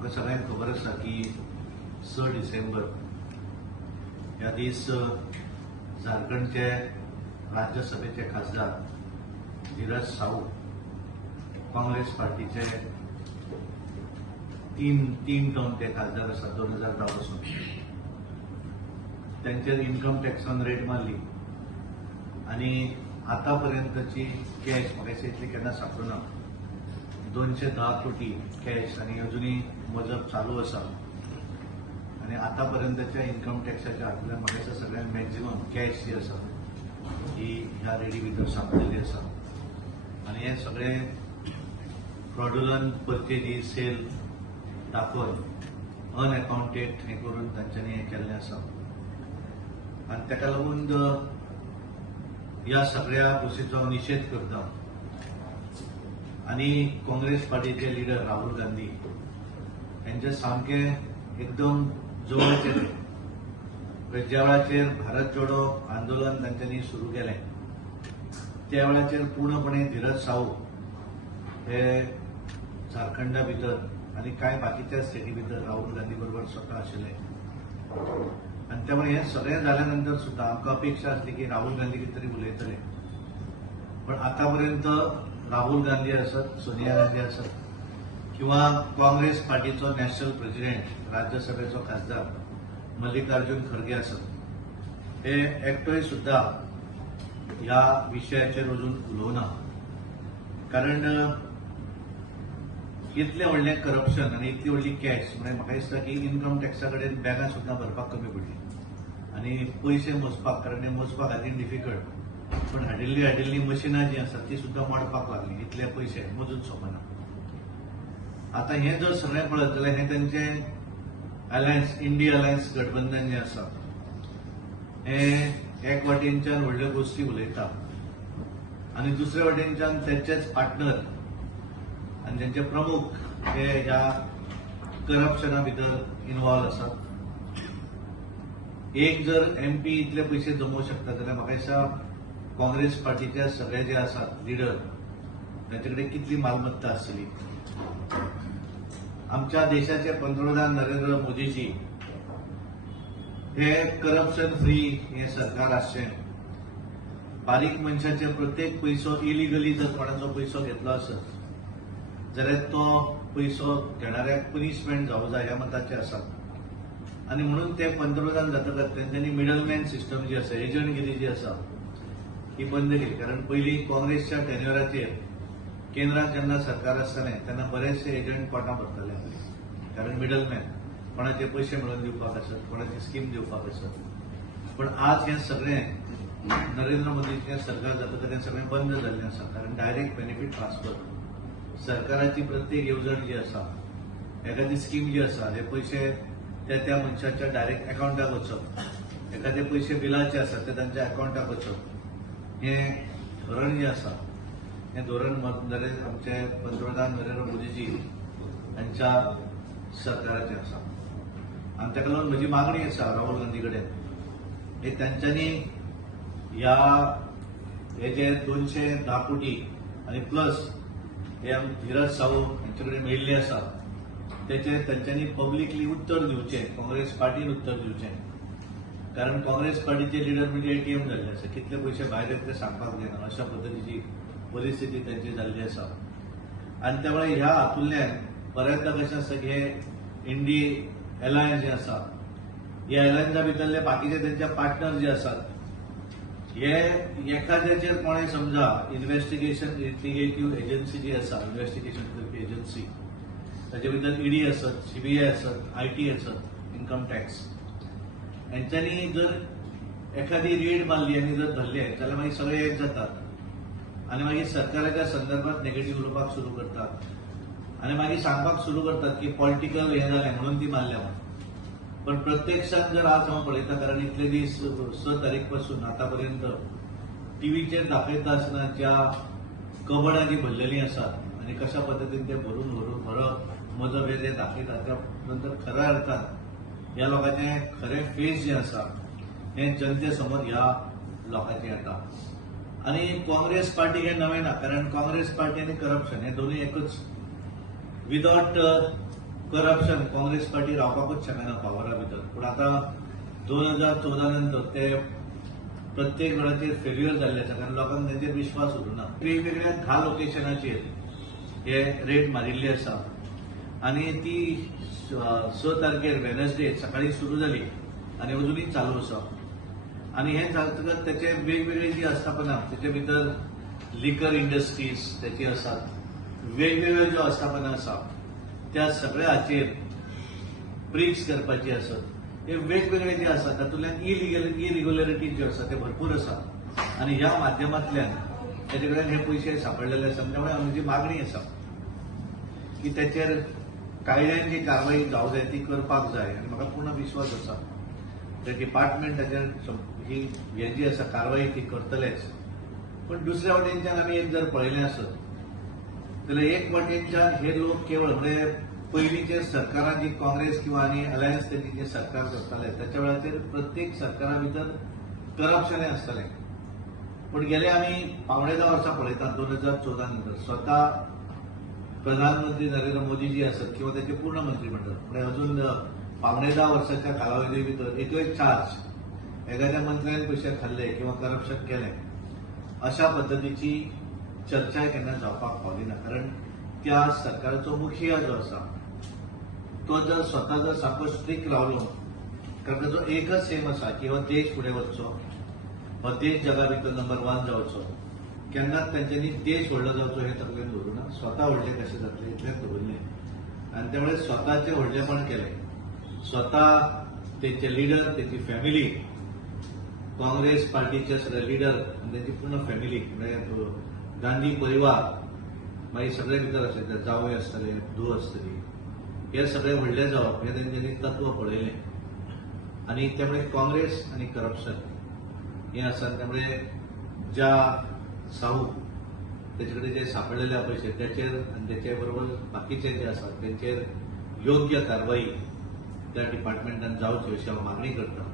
आमकां सगळ्यांक खबर आसा की 6 डिसेंबर ह्या दीस झारखंडचे राज्यसभेचे खासदार धीरज साहू काँग्रेस पार्टीचे तीन टर्म ते खासदार आसा 2010 पासून त्यांचेर इन्कम टॅक्सान रेट मारली आणि आतापर्यंतची कॅश म्हाका दिसता इतली केन्ना सापडना 210 कोटी कॅश आणि अजूनही मोजप चालू आसा आणि आतापर्यंतच्या इन्कम टॅक्साच्या हातूंतल्यान म्हाका दिसता सगळ्यांत मॅक्झिमम कॅश जी आसा ही ह्या रेडी भितर सांपलेली आसा आणि हे सगळे फ्रॉडुलंट परचेजीस सेल दाखोवन अनअकाउंटेड हे करून तांच्यांनी हे केल्लें आसा आणि ताका लागून ह्या सगळ्या गोष्टीचो निषेध करता आणि काँग्रेस पार्टीचे लिडर राहुल गांधी यांचे सामके एकदम जवळचे ते ज्या वेळाचेर भारत जोडो आंदोलन तांच्यांनी सुरू केलें त्या वेळाचेर पूर्णपणे धीरज साहू हे झारखंडा भितर आणि कांय बाकीच्या स्टेटी भितर राहुल गांधी बरोबर स्वता आशिल्ले आणि त्यामुळे हे सगळें जाल्या नंतर सुद्धा आमकां अपेक्षा आसली की राहुल गांधी कितें तरी उलयतले पण आतापर्यंत राहुल गांधी आसत सोनिया गांधी आसत किंवा काँग्रेस पार्टीचो नॅशनल प्रेसिडेंट राज्यसभेचो खासदार मल्लिकार्जुन खरगे आसत हे एकटोय सुद्धा ह्या विशयाचेर अजून उलोवना कारण इतलें व्हडलें करप्शन आणि इतली व्हडली कॅश म्हणजे म्हाका दिसता की इन्कम टॅक्सा कडेन बॅगां सुद्धा भरपाक कमी पडली आणि पयशे मोजपाक कारण मोजपा खातीर डिफिकल्ट पण हाडिल्ली मशिनां जी आसात ती सुद्धा मोडपाक लागली इतले पयशे मोजून सोपना आता हे जर सगळें पळयत जाल्यार हे त्यांचे अलायन्स इंडिया अलायन्स गठबंधन जे आसा हे एक वाटेनच्यान व्हडल्यो गोष्टी उलयता आणि दुसरे वाटेनच्यान तेचेच पार्टनर आणि त्यांचे प्रमुख हे ह्या करप्शना भितर इन्वॉल्व आसात एक जर MP इतले पयशे जमोवंक शकता जाल्यार म्हाका दिसता काँग्रेस पार्टीचे सगळे जे आसात लिडर तांचे कडेन कितली मालमत्ता आसतली आमच्या देशाचे पंतप्रधान नरेंद्र मोदीजी हे करप्शन फ्री हे सरकार आसचें बारीक मनशाचे प्रत्येक पैसो इलिगली जर कोणाचो पैसो घेतलो आसत जाल्यार तो पैसो घेणाऱ्याक पनिशमेंट जावं जाय ह्या मताचे आसात आणि म्हणून ते पंतप्रधान जातकच त्यांनी मिडलमॅन सिस्टम जी आसा एजंटगिरी जी आसा ही बंद केली कारण पयलीं काँग्रेसच्या टेन्युराचेर केंद्रात जेन्ना सरकार आसतालें तेन्ना बरेचशे एजंट कोर्टां भरताले कारण मिडलमॅन कोणाचे पयशे मेळोवन दिवपाक आसत कोणाची स्कीम दिवपाक आसत पण आज हे सगळें नरेंद्र मोदीचें सरकार जातकच हें सगळें बंद जाल्लें आसा कारण डायरेक्ट बेनिफीट ट्रान्सफर सरकाराची प्रत्येक येवजण जी आसा एखादी स्कीम जी आसा हे पयशे त्या मनशाच्या डायरेक्ट अकाउंटाक वचप एखादे पयशे बिलाचे आसात ते तांच्या अकाउंटाक वचप हे धोरण जे आसा हे धोरण आमचे पंतप्रधान नरेंद्र मोदीजी यांच्या सरकाराचे आसा आणि ताका लागून म्हजी मागणी आसा राहुल गांधी कडेन हे तांच्यांनी ह्या हे जे 210 कोटी आणि प्लस हे धीरज साहू यांचे कडेन मेळिल्ले आसा त्याचे तांच्यांनी पब्लिकली उत्तर दिवचें काँग्रेस पार्टीन उत्तर दिवचें कारण काँग्रेस पार्टीचे लिडर म्हणजे ATM जाल्ले आसा कितले पयशे भायर येत ते सांगपाक जायना अशा पद्दतीची परिस्थिती त्यांची जाल्ली आसा आणि त्यामुळे ह्या हातूंतल्यान बऱ्याचदा कशें आसा की हे इंडी अलायन्स जे आसा ह्या अलायन्सा भितरले बाकीचे त्यांचे पार्टनर जे आसात हे एखाद्याचेर कोणें समजा इन्व्हेस्टिगेटिव्ह एजन्सी जी आसा इन्व्हेस्टिगेशन करपी एजन्सी ताचे भितर ED आसत CBI आसत IT आसत इन्कम टॅक्स यांच्यांनी जर एखादी रेड मारली आनी जर धरले जाल्यार मागीर सगळे एक जातात आणि मागीर सरकाराच्या संदर्भात नेगेटिव्ह उलोवपाक सुरू करतात आणि मागीर सांगपाक सुरू करतात की पॉलिटिकल हे जालें म्हणून ती मारल्या पण प्रत्यक्षात जर आज हांव पळयता कारण इतले दीस 6 तारीख पासून आतापर्यंत टीव्हीचेर दाखयता आसतना ज्या कबडां जी भरलेलीं आसात आणि कशा पद्दतीन ते भरून मजब हे जे दाखयतात त्या नंतर खऱ्या अर्थान ह्या लोकांचे खरे फेस जे आसा हे जनते समोर ह्या लोकांचे येता आणि काँग्रेस पार्टी हे नवे ना कारण काँग्रेस पार्टी आणि करप्शन हे दोन्ही एकच विदाउट करप्शन काँग्रेस पार्टी रावपाकूच शकना पावरा भितर. पूण आतां 2014 नंतर ते प्रत्येक वेळाचेर फेल्युअर जाल्ले आसा कारण लोकांक तांचेर विश्वास उरूना. वेगवेगळ्या 10 लोकेशनाचेर हे रेड मारिल्ली आसा आनी ती 6 तारखेर वेनसडे सकाळी सुरू जाली आनी अजुनूय चालू आसा. आनी हें जातकच त्याचे वेगवेगळे जी आस्थापना तेचे भितर लिकर इंडस्ट्रीज त्याची आसात, वेगवेगळ्यो ज्यो आस्थापना आसा त्या सगळ्या हाचेर ब्रिक्स करपाची आसत. हे वेगवेगळे जे आसा तातूंतल्यान इरेग्युलरिटी ज्यो आसा ते भरपूर आसा आनी ह्या माध्यमांतल्यान तेजे कडेन हे पयशे सांपडलेले आसा. त्यामुळे आमची मागणी आसा की त्याचेर कायद्यान जी कारवाई जावंक जाय ती करपाक जाय आनी म्हाका पूर्ण विश्वास आसा ते डिपार्टमेंट ताचेर ही हे जी आसा कारवाई ती करतलेच. पण दुसऱ्या वाटेनच्यान आमी एक जर पळयलें आसत जाल्यार एक वाटेनच्यान हे लोक केवळ म्हणजे पयलींचे सरकारां जी काँग्रेस किंवा आनी अलायन्स तेजी जे सरकार करताले त्याच्या वेळाचेर प्रत्येक सरकारा भितर करप्शनय आसतालें. पण गेले आमी पावणे 10 वर्सां पळयतात 2014 नंतर स्वता प्रधानमंत्री नरेंद्र मोदी जी आसत किंवा त्याचे पूर्ण मंत्रिमंडळ म्हणजे अजून पावणे 10 वर्साच्या कालावधी भितर एकूय चार्ज एखाद्या मंत्र्यान पयशे खाल्ले किंवा करप्शन केलें अशा पद्दतीची चर्चा केन्ना जावपाक पावली ना. कारण त्या सरकारचो मुखिया जो आसा तो जर स्वता जर सामको स्ट्रिक्ट रावलो कारण ताचो एकच एम आसा की हो देश फुडें वचचो, हो देश जगा भितर नंबर 1 जावचो. केन्नाच तांच्यांनी देश व्हडलो जावचो हे तकलेन दवरुना. स्वता व्हडले कशे जातले इतलेंच दवरलें आनी त्यामुळे स्वताचें व्हडलेपण केलें. स्वता तेंचे लिडर तेंची फॅमिली काँग्रेस पार्टीचे सगळे लिडर आनी तेंची पूर्ण फॅमिली म्हणजे गांधी परिवार मागीर सगळे भितर आसले जावय आसतले धूव आसतली हे सगळे व्हडले जावप हे तेंच्यांनी तत्व पळयलें आनी त्यामुळे काँग्रेस आनी करप्शन हें आसा. त्यामुळे ज्या साहू तेचे कडेन जे सांपडलेले पयशे त्याचेर आनी तेचे बरोबर बाकीचे जे आसात तेंचेर योग्य कारवाई त्या डिपार्टमेंटान जावची अशी हांव मागणी करता.